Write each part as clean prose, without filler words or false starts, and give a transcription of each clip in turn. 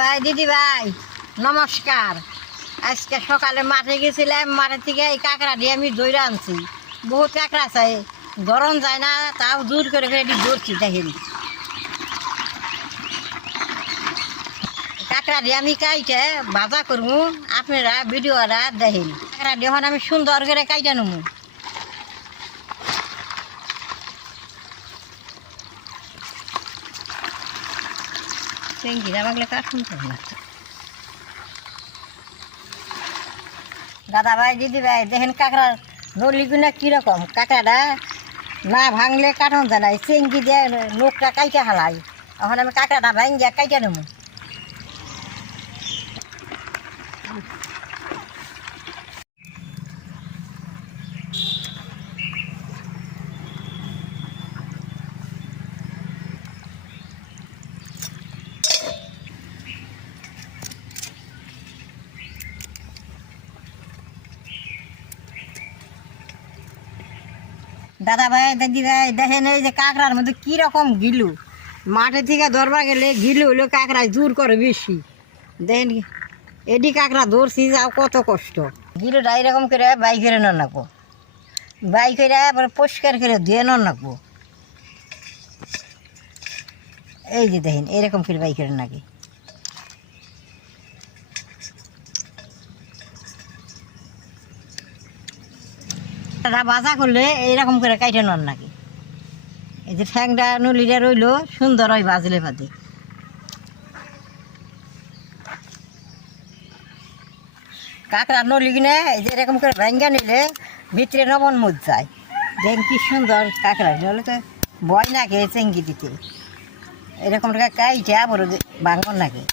ভাই দিদি ভাই নমস্কার। আজকে সকালে মাঠে গেছিলাম, মাঠের থেকে এই কাঁকড়া দিয়ে আমি দইরা আনছি। বহুত কাঁকড়া চাই, গরম যায় না, তাও জোর করে এটি ধরছি। দেখেন কাঁকড়া দিয়ে আমি কাইটে ভাজা করবো, আপনারা ভিডিওটা দেখেন। কাঁকড়া দিয়ে আমি সুন্দর করে কাইটা নেবো। দাদা ভাই দিদি ভাই দেখেন কাঁকড়ার নলিগুনা কিরকম। কাঁকড়াটা না ভাঙলে কাটন যায় না, চেঙ্গি দিয়ে নোকটা কাইটা হালাই। এখন আমি কাঁকড়াটা ভাঙিয়া কাইটা নেব। দাদা ভাই দিদি ভাই দেখেন এই যে কাঁকড়ার মধ্যে কীরকম গিলু। মাঠে থেকে ধরবা গেলে গিলু হলেও কাঁকড়ায় জোর করে বেশি। দেখেন এডি কাঁকড়া ধরছি, যাও কত কষ্ট। গিলুটা এরকম করে বাই করে নন নাকবো, বাই করে আবার পরিষ্কার করে ধুয়ে নন নাকবো। এই যে দেখেন এরকম করে বাই করে নাকি। ভাজা করলে এইরকম করে কাইটে নন নাকি। এই যে ঠ্যাংটা নলিটা রইলো সুন্দর হয় ভাজলে ভাজে। কাঁকড়া নলি কিনে এই যে এরকম করে ভেঙ্গা নিলে ভিতরে নবন মুখ যায়। দেখেন কি সুন্দর কাঁকড়া, নাহলে তো ভয় নাকি চেঙ্গি দিতে। এরকম করে কাইটে বড় ভাঙন নাকি।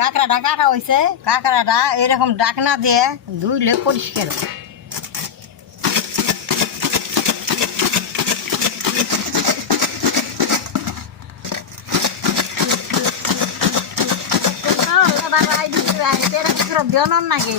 কাঁকড়াটা কাটা হয়েছে, কাঁকড়াটা এরকম ডাকনা দিয়ে ধুইলে পরিষ্কার। দেন নাকি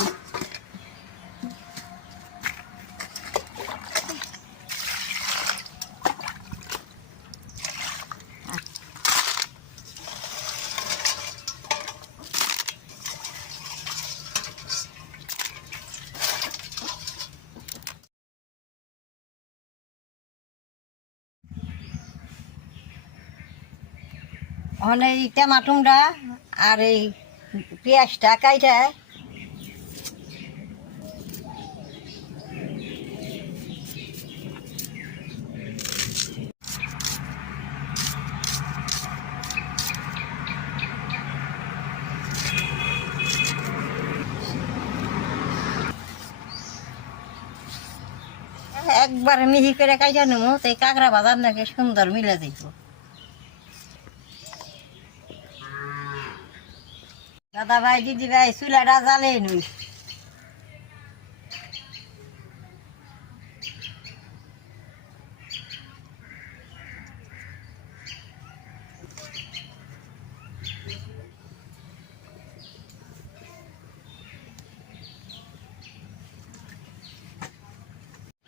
এই টমাটোটা আর এই পেঁয়াজটা কাইটা একবার মিহি করে কাইটা নেবো, তো এই কাঁকড়া বাজার নাকি সুন্দর মিলে যাইব। দাদা ভাই দিদি ভাই চুলাটা জ্বালে নই।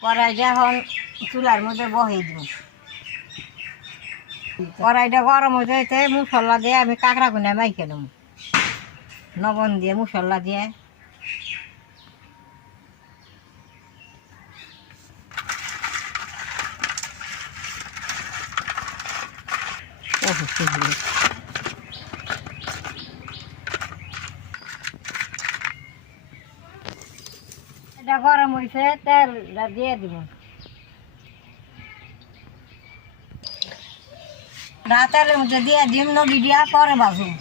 কড়াইটা এখন চুলার মধ্যে বসাই দিব। কড়াইটা গরম হয়ে যাইতে মশলা দিয়ে আমি কাঁকড়া গুনে মাইকে নেব, লবণ দিয়ে মশলা দিয়ে। এটা গরম হয়েছে, তেলটা দিয়ে দিব। তেলের মধ্যে দিয়ে ডিম নলি দিয়া পরে ভাজুন।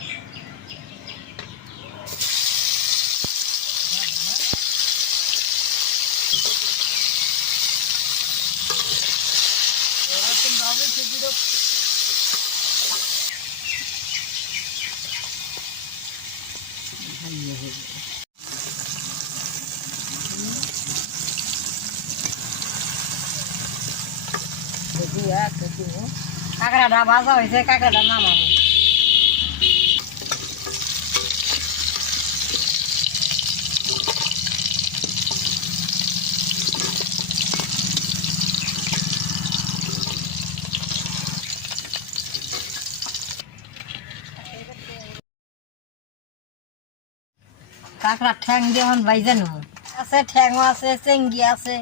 কাঁকড়াটা ভাজা হয়েছে, কাঁকড়াটা নামাবো। কাঁকড়ার ঠ্যাং দিয়ে এখন বাইজা নেবো আছে, ঠ্যাংও আছে, চেঙ্গি আছে,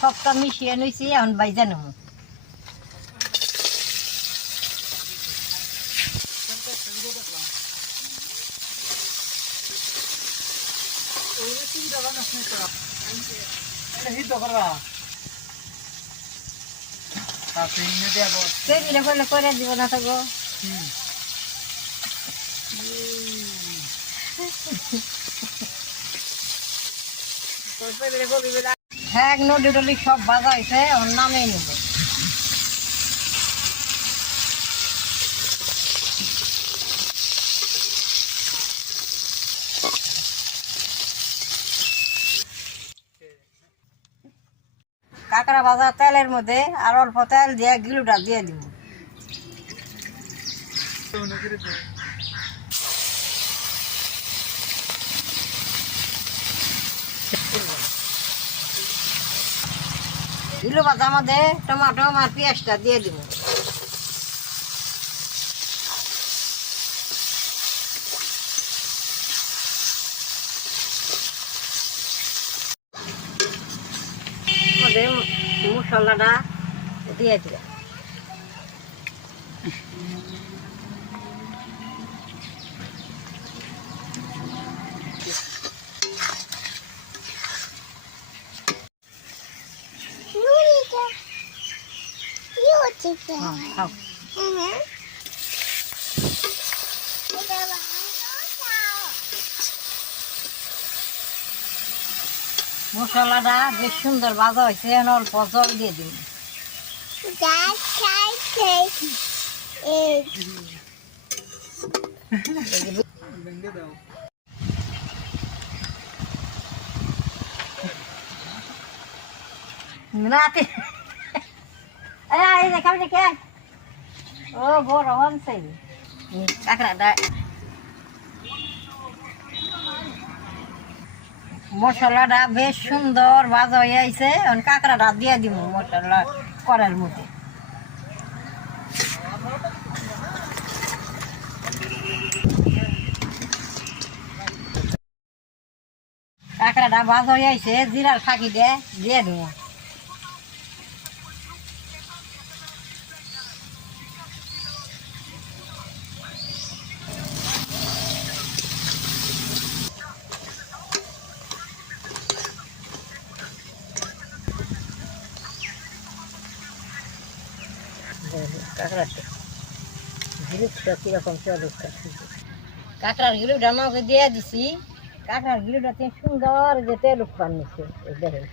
সবটা মিশিয়ে নিয়েছি, এখন বাইজা নেবো। করে দিব না তো গো। ঠ্যাং নদী টলি সব বাজা হয়েছে, ওর নামে নেব। কাঁকড়া ভাজা তেলের মধ্যে আর অল্প তেল দিয়ে গিলুটা দিয়ে দিব। গিলু ভাজার মধ্যে টমাটো আর পেঁয়াজটা দিয়ে দিব। মশলাটা দিয়ে দিলাম। মশলাটা বেশ সুন্দর ভাজা হয়েছে, অল্প জল দিয়ে দিন। ও বড় হচ্ছে কাঁকড়াটা। মশলাটা বেশ সুন্দর ভাজা হয়ে আইছে, কাঁকড়াটা দিয়ে দিব মশলা করার মধ্যে। কাঁকড়াটা ভাজা হয়ে আইছে, জিরার ফাঁকি দিয়ে দিব। কাঁকড়ার গিলুটা আমাকে দিয়ে দিছি। কাঁকড়ার গিলুটা সুন্দর যে তেল উৎপান নিচ্ছে, দেখেন।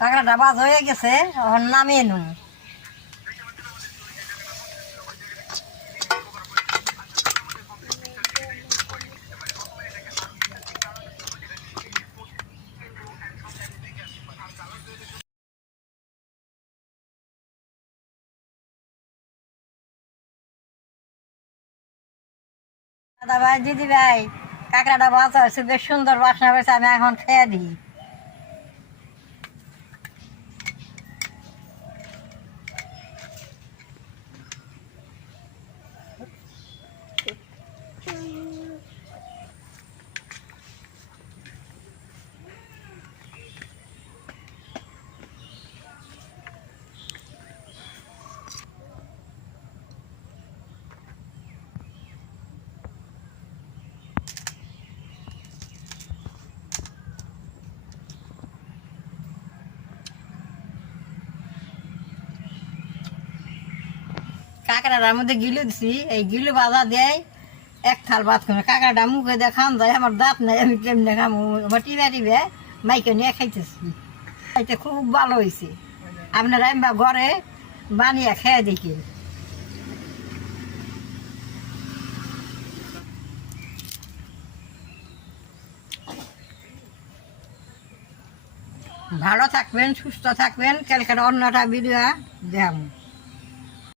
কাঁকড়াটা ভাজা হয়ে গেছে, এখন নামিয়ে নেব। দাদা ভাই, দিদি ভাই, কাঁকড়াটা ভাজা হয়েছে, বেশ সুন্দর বাসনা হয়েছে, আমি এখন খেয়ে দিই। কাঁকড়াটার মধ্যে গিলু দিছি, এই গিলু ভাজা দেয় এক থাল ভাত খাবে। কাঁকড়াটা মুখে দিয়ে খান যায়, আমার দাঁত নাই, আমি কেমনে খামো? আমার টিবে মাইকে নিয়ে খাইতেছি। খাইতে খুব ভালো হয়েছে। আপনারা ঘরে বানিয়ে খেয়ে দেখি। ভালো থাকবেন, সুস্থ থাকবেন। কালকে অন্যটা ভিডিও দেখাবো।